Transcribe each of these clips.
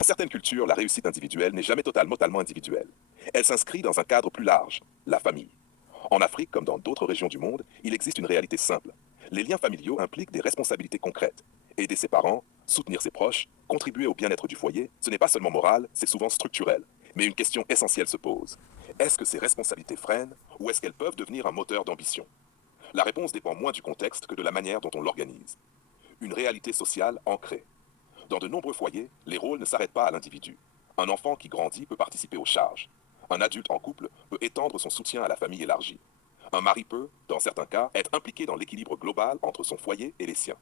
Dans certaines cultures, la réussite individuelle n'est jamais totalement individuelle. Elle s'inscrit dans un cadre plus large, la famille. En Afrique, comme dans d'autres régions du monde, il existe une réalité simple. Les liens familiaux impliquent des responsabilités concrètes. Aider ses parents, soutenir ses proches, contribuer au bien-être du foyer, ce n'est pas seulement moral, c'est souvent structurel. Mais une question essentielle se pose. Est-ce que ces responsabilités freinent ou est-ce qu'elles peuvent devenir un moteur d'ambition? La réponse dépend moins du contexte que de la manière dont on l'organise. Une réalité sociale ancrée. Dans de nombreux foyers, les rôles ne s'arrêtent pas à l'individu. Un enfant qui grandit peut participer aux charges. Un adulte en couple peut étendre son soutien à la famille élargie. Un mari peut, dans certains cas, être impliqué dans l'équilibre global entre son foyer et les siens.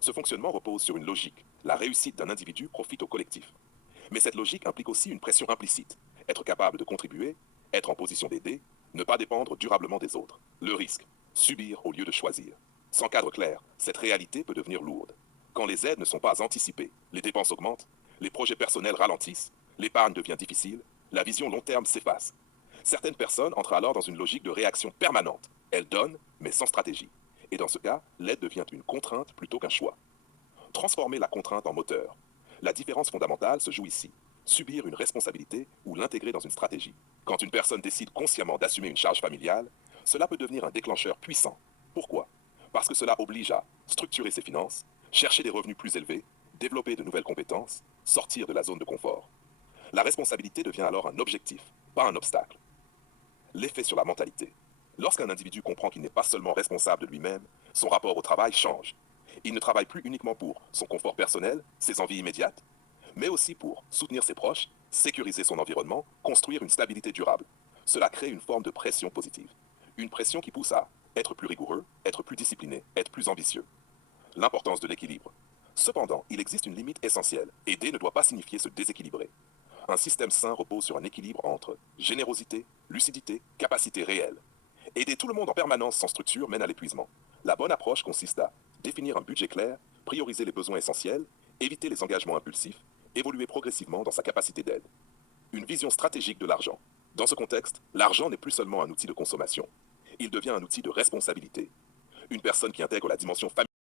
Ce fonctionnement repose sur une logique. La réussite d'un individu profite au collectif. Mais cette logique implique aussi une pression implicite. Être capable de contribuer, être en position d'aider, ne pas dépendre durablement des autres. Le risque, subir au lieu de choisir. Sans cadre clair, cette réalité peut devenir lourde. Quand les aides ne sont pas anticipées, les dépenses augmentent, les projets personnels ralentissent, l'épargne devient difficile, la vision long terme s'efface. Certaines personnes entrent alors dans une logique de réaction permanente. Elles donnent, mais sans stratégie. Et dans ce cas, l'aide devient une contrainte plutôt qu'un choix. Transformer la contrainte en moteur. La différence fondamentale se joue ici. Subir une responsabilité ou l'intégrer dans une stratégie. Quand une personne décide consciemment d'assumer une charge familiale, cela peut devenir un déclencheur puissant. Pourquoi? Parce que cela oblige à structurer ses finances, chercher des revenus plus élevés, développer de nouvelles compétences, sortir de la zone de confort. La responsabilité devient alors un objectif, pas un obstacle. L'effet sur la mentalité. Lorsqu'un individu comprend qu'il n'est pas seulement responsable de lui-même, son rapport au travail change. Il ne travaille plus uniquement pour son confort personnel, ses envies immédiates, mais aussi pour soutenir ses proches, sécuriser son environnement, construire une stabilité durable. Cela crée une forme de pression positive. Une pression qui pousse à être plus rigoureux, être plus discipliné, être plus ambitieux. L'importance de l'équilibre. Cependant, il existe une limite essentielle. Aider ne doit pas signifier se déséquilibrer. Un système sain repose sur un équilibre entre générosité, lucidité, capacité réelle. Aider tout le monde en permanence sans structure mène à l'épuisement. La bonne approche consiste à définir un budget clair, prioriser les besoins essentiels, éviter les engagements impulsifs, évoluer progressivement dans sa capacité d'aide. Une vision stratégique de l'argent. Dans ce contexte, l'argent n'est plus seulement un outil de consommation. Il devient un outil de responsabilité. Une personne qui intègre la dimension familiale